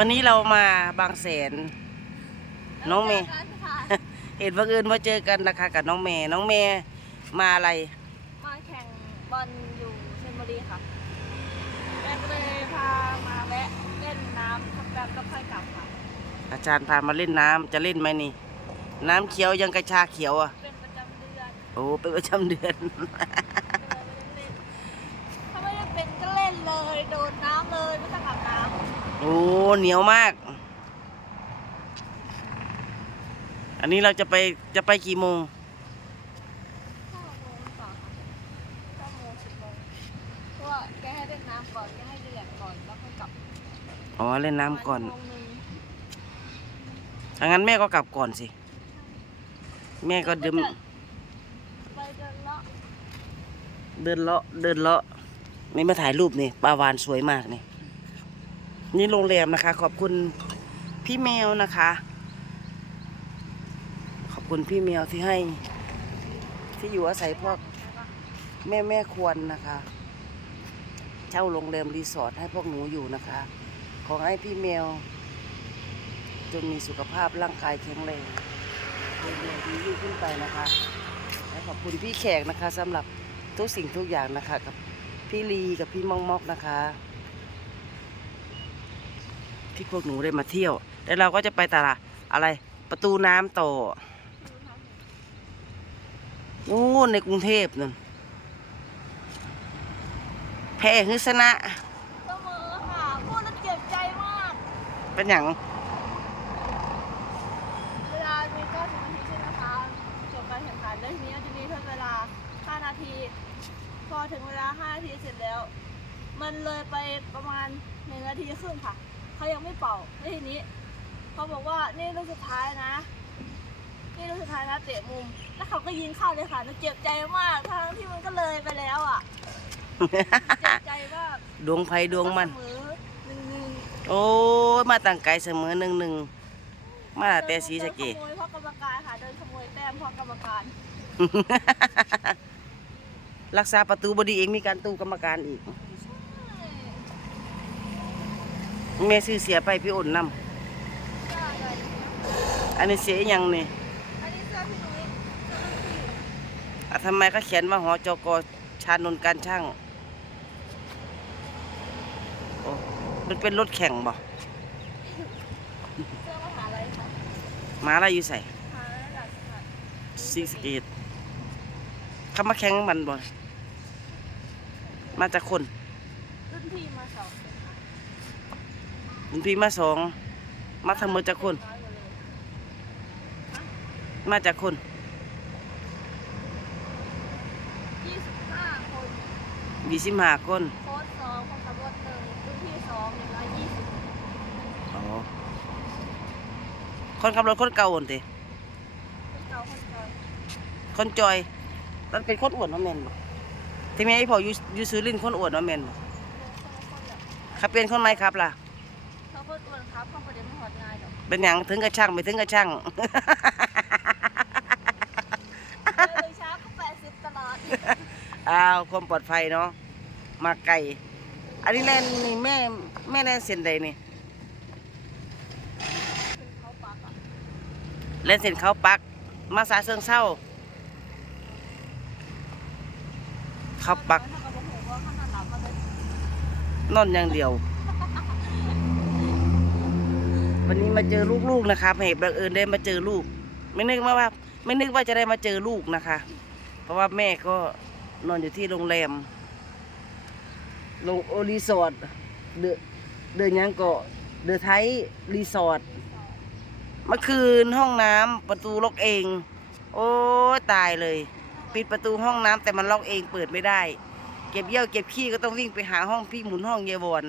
วันนี้เรามาบางแสน น้องเมย์เห็นบังเอิญมาเจอกันนะคะกับน้องเมย์น้องเมย์มาอะไร มาแข่งบอลอยู่ชลบุรีค่ะแม่ก็เลยพามาแวะเล่นน้ำทำการก็ค่อยกลับค่ะ อาจารย์พามาเล่นน้ำจะเล่นไหมนี่ น้ำเขียวยังกระชาเขียวอะเป็นประจำเดือนโอ้เป็นประจำเดือนก็เลยไม่ได้เล่นถ้าไม่ได้เป็นก็เล่นเลยโดดน้ำเลยไม่ต้องอาบน้ำ โอ้เหนียวมาก อันนี้เราจะไปจะไปกี่โมงห้าโมงกว่าค่ะเก้าโมงสิบโมงเพราะว่าแกให้เล่นน้ำก่อนแกให้รีแลกซ์ก่อนแล้วค่อยกลับอ๋อเล่นน้ำก่อนประมาณชั่วโมงหนึ่งถ้างั้นแม่ก็กลับก่อนสิ แม่ก็เดินไปเดินเลาะเดินเลาะเดินเลาะนี่มาถ่ายรูปนี่ปลาวานสวยมากนี่ นี่โรงแรมนะคะ ขอบคุณพี่แมวนะคะ ขอบคุณพี่แมวที่ให้ ที่อยู่อาศัยพวกแม่แม่ควรนะคะ เช่าโรงแรมรีสอร์ทให้พวกหนูอยู่นะคะ ขอให้พี่แมวจงมีสุขภาพร่างกายแข็งแรงเรื่อยๆดียิ่งขึ้นไปนะคะและขอบคุณพี่แขกนะคะสำหรับทุกสิ่งทุกอย่างนะคะ กับพี่ลีกับพี่มองมอกนะคะ ที่พวกหนูได้มาเที่ยว แล้วเราก็จะไปตลาดอะไรประตูน้ำต่อนู่นในกรุงเทพนั่นแพร่ฮึสนะเสมอค่ะพูดแล้วเจ็บใจมาก เป็นอย่างเวลามี90นาทีใช่ไหมคะจบการแข่งขันแล้วทีนี้จะมีเพิ่มเวลา 5 นาที พอถึงเวลา 5 นาทีเสร็จแล้ว มันเลยไปประมาณ 1 นาทีครึ่งค่ะ เขายังไม่เป่าแล้วทีนี้เขาบอกว่านี่ลูกสุดท้ายนะ นี่ลูกสุดท้ายนะเตะมุม แล้วเขาก็ยิงเข้าเลยค่ะหนูเจ็บใจมากทั้งที่มันก็เลยไปแล้วอะเจ็บใจมากดวงไฟดวงมัน เสมอหนึ่งหนึ่งโอ้ยมาต่างไกลเสมอหนึ่งหนึ่งมาแต่สีสะเกเดินขโมยเพราะกรรมการค่ะเดินขโมยแต้มเพราะกรรมการรักษาประตูบดีเองมีการตู้กรรมการอีก แม่ซื้อเสียไปพี่อ่นนำใช่ใช่อันนี้เสียอหยังนี่อันนี้เสื้อพี่นุ้ยเสื้อพี่อะทำไมเขาเขียนว่าหอจกชานนท์การช่างโอ้มันเป็นรถแข่งบ่เสื้อมหาลัยค่ะมาอะไรอยู่ใส่มหาลัยระดับค่ะซีสเกตเขามาแข่งมันบ่มาจากคนรุ่นพี่มาสองคน ค่ะคุณพี่มาสองมาทั้งหมดจากคนน้อยกว่าเลยมาจากคนยี่สิบห้าคนยี่สิบห้าคนโค้ชสองคนขับรถหนึ่งรุ่นพี่สองหนึ่งร้อยยี่สิบอ๋อคนขับรถคนเก่าอ่นติคนเก่าคนเก่าคนจอยมันเป็นคนอ้วนว่าแม่นบ่ที่แม่ไอ้พ่ออยู่อยู่ซื้อลิ้นคนอ้วนว่าแม่นบ่เดินคนละคนแบบขับเป็นคนไหมครับล่ะ เขาคนอ้วนครับเขาประเด็นไม่หอดง่ายดอกเป็นหยังถึงกระช่างไม่ถึงกระช่างเดินเลยช้าก็แปดสิบตลอดอ้าวความปลอดภัยเนาะมาไกลอันนี้แลนนี่แม่แม่แลนเส้นใดนี่คือเขาปักอะแลนเส้นเขาปัก มาสาเซิงเศร้าเขาปักถ้าเขาบอกว่าเขานอนหลับมาเลย นอนอย่างเดียว วันนี้มาเจอลูกๆนะคะเหตุบังเอิญได้มาเจอลูก ไม่นึกว่า ไม่นึกว่าจะได้มาเจอลูกนะคะ เพราะว่าแม่ก็นอนอยู่ที่โรงแรมโรงโอรีสอร์ทเดอเดอยังเกาะเดอะไทยรีสอร์ทเมื่อคืนห้องน้ำประตูล็อกเอง โอ้ตายเลย ปิดประตูห้องน้ำแต่มันล็อกเองเปิดไม่ได้ เก็บเยี่ยวเก็บขี้ก็ต้องวิ่งไปหาห้องพี่หมุนห้องเยาวอน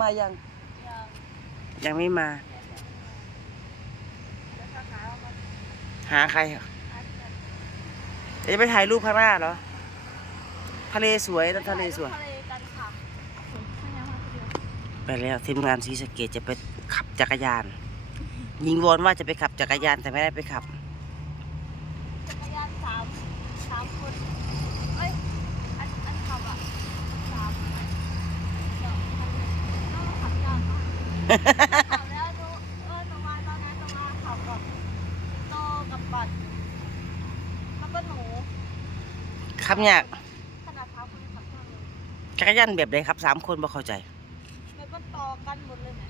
มายังอย่างยังไม่มาจะขาขาออกมาหาใครอะอาจจะจะไปถ่ายรูปข้างหน้าเหรอ ทะเลสวยนะทะเลสวยทะเลกันค่ะไม่ยังมาคนเดียวไปแล้วทีมงานศรีสะเกดจะไปขับจักรยาน ยิงวอนว่าจะไปขับจักรยานแต่ไม่ได้ไปขับ จักรยานสามสามคนเอ้ย อันอันขับอะสามอันเดี๋ยวคันหนึ่ง ขับ แล้วหนูเออหนูมาตอนนั้นหนูมาขับกับโตกับบัตรแล้วก็หนูครับเนี่ยากขนาดเท้าคนขับข้างเลยจักรยานแบบใดครับสามคนบ่เข้าใจแล้วก็ต่อกันหมดเลยนะ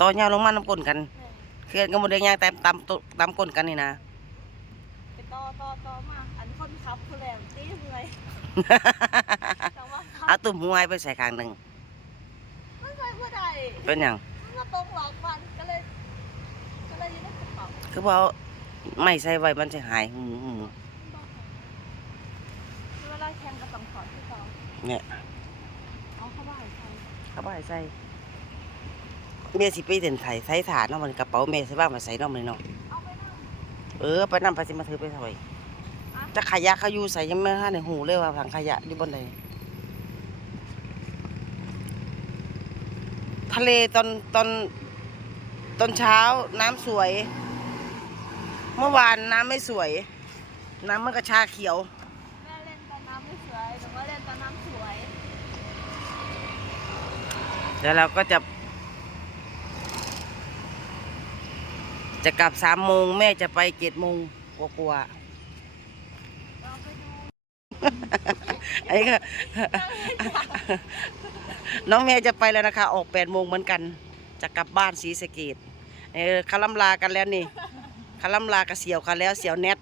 ต่อยาวลงมาน้ำก้นกันเนี่ยเคลื่อนกันหมดเลยย่างตามตามตัวตามก้นกันนี่นะ ไปต่อต่อต่อมาอันคนขับคือแหลมตีเมื่อยแต่ว่าขัเอาบตุ่มหัวให้ไปใส่ข้างหนึ่งไม่ใช่ผู้ใดเป็นหยัง มันมาตรงหลอกมันก็เลย ก็เลยยืนในกระเป๋าคือว่าเอาไม่ใส่ไว้มันจะหายหูหูเวลาแข่งกับสองขอที่สองเนี่ยเอาเข้าบ้านใช่เขาบ่ให้ใส่เมียสิไปเดินไถใส่ถาดเนาะมันกระเป๋าเมียใส่บ้างมาใส่เนาะมันเนาะเอาไปนั่งเออไปนั่ไปสิมาถือไปถอยจะขยะเขาอยู่ใส่ยังไม่ทันในหูเลยว่าถังขยะอยู่บนไหน ทะเลตอนตอนตอนเช้าน้ำสวย เมื่อวานน้ำไม่สวย น้ำมันกระชาเขียว แม่เล่นตอนน้ำไม่สวยแต่ว่าเล่นตอนน้ำสวย แล้วเราก็จะ จะกลับสามโมงแม่จะไปเจ็ดโมงกว่าเราไปดูๆไอ้ก็ น้องเมย์จะไปแล้วนะคะ ออกแปดโมงเหมือนกัน จะกลับบ้านศรีสะเกดเออคาลัมลากันแล้วนี่คาลัมลากับเสี่ยวกันแล้วเสี่ยวแนท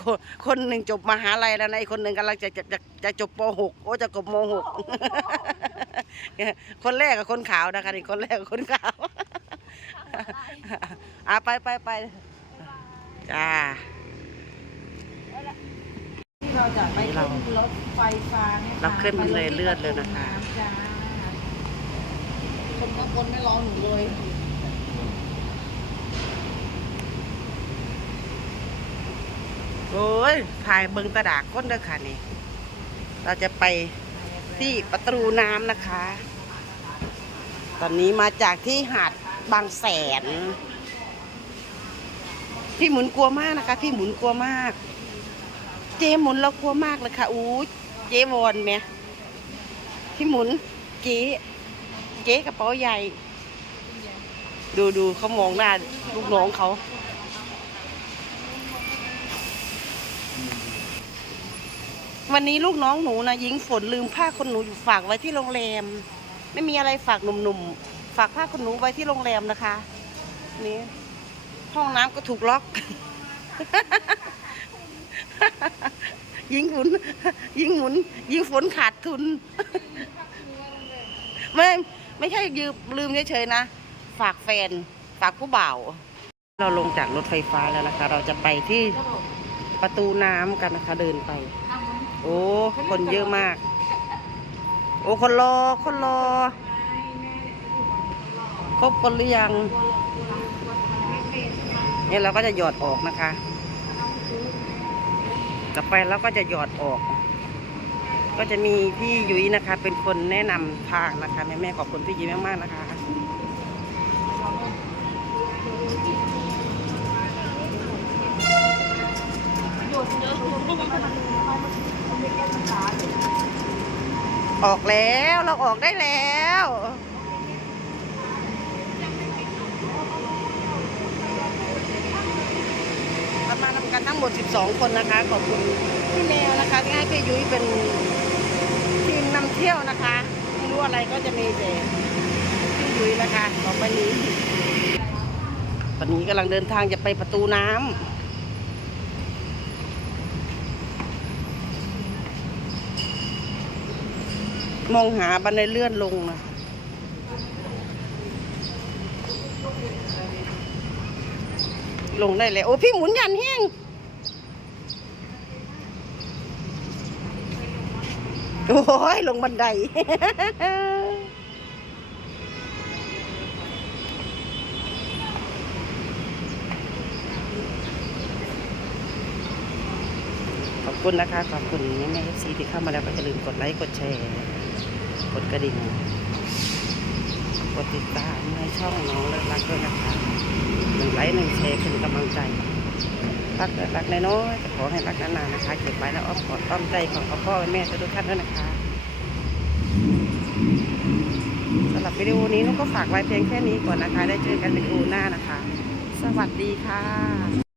คนคนหนึ่งจบมหาลัยแล้วนะอีกคนหนึ่งกำลังจะจะจะจะจบป .6 โอ้จะจบม .6 คนแรกกับคนขาวนะคะนี่คนแรกกับคนขาวอะไปไปไปจ้าที่เราจะไปขึ้นรถไฟฟ้าเนี่ยเราขึ้นบันไดเลื่อนเลยนะคะจ้า คนบางคนไม่ร้องหนูเลยโอ้ยถ่ายเบิงตะดากก้นเด้อค่ะนี่ เราจะไปที่ประตูน้ำนะคะ ตอนนี้มาจากที่หาดบางแสน พี่หมุนกลัวมากนะคะ พี่หมุนกลัวมาก เจหมุนเรากลัวมากเลยค่ะอู้เจวอนเมียพี่หมุนเจ๊ จ๊กระเป๋าใหญ่ ดูดูเขามองหน้าลูกน้องเขาวันนี้ลูกน้องหนูนะยิงฝนลืมผ้าคนหนูอยู่ฝากไว้ที่โรงแรม ไม่มีอะไรฝากหนุ่มๆ ฝากผ้าคนหนูไว้ที่โรงแรมนะคะ นี่ ห้องน้ำก็ถูกล็อก ยิงฝนยิงหมุน ยิงฝนขาดทุน ไม่ ไม่ใช่ยืมลืมเฉยๆนะ ฝากแฟน ฝากผู้บ่าว เราลงจากรถไฟฟ้าแล้วนะคะ เราจะไปที่ประตูน้ำกันนะคะ เดินไป โอ้คนเยอะมาก โอ้คนรอคนรอครบคนหรือยังเนี่ยเราก็จะหยอดออกนะคะกลับไปแล้วก็จะหยอดออก ก็จะมีพี่ยุ้ยนะคะ เป็นคนแนะนำทางนะคะแม่แม่ขอบคุณพี่ยุ้ยมากๆนะคะออกแล้วเราออกได้แล้วประมาณกันทั้งหมด 12 คนนะคะ ขอบคุณพี่แมวนะคะที่ให้พี่ยุ้ยเป็น นำเที่ยวนะคะ ไม่รู้อะไรก็จะมีแต่พี่ยุ้ยนะคะต่อไปนี้ ตอนนี้กำลังเดินทางจะไปประตูน้ำมองหาบันไดเลื่อนลงนะลงได้เลยโอ้พี่หมุนยันแห้ง โอ้ยลงบันได ขอบคุณนะคะ ขอบคุณแม่แม่เอฟซีที่เข้ามาแล้วก็อย่าลืมกดไลค์ กดแชร์ กดกระดิ่ง กดติดตามในช่องน้องเลิศรักด้วยนะคะหนึ่งไลค์หนึ่งแชร์เป็นกำลังใจ รักเกิดรักน้อยๆขอให้รักนานๆนะคะ เก็บไว้แล้วอ้อมกอดอ้อมใจของพ่อแม่ทุกท่านด้วยนะคะสำหรับวิดีโอนี้นุกก็ฝากไว้เพียงแค่นี้ก่อนนะคะ ได้เจอกันวิดีโอหน้านะคะ สวัสดีค่ะ